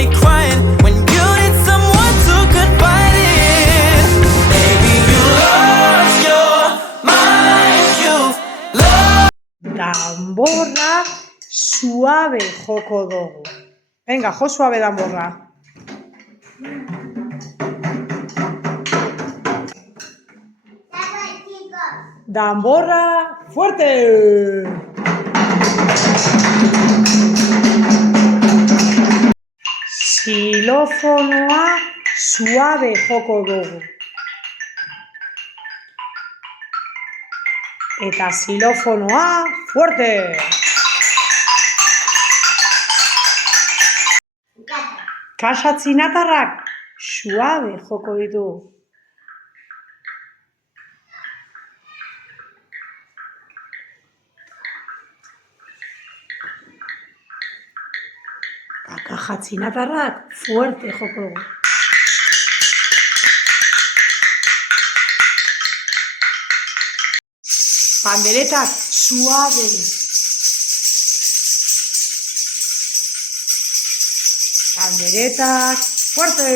me crying when you need someone to confide in. Maybe you lost your mind, you've lost. Danborra suave joko dugu. Venga, jo suave danborra. Danborra fuerte. Xilofonoa suave joko dugu. Eta xilofonoa fuerte. Kaxa txinatarrak suave joko ditugu. Kaxa txinatarrak fuerte joko dugu. Panderetak suave. Panderetak fuerte.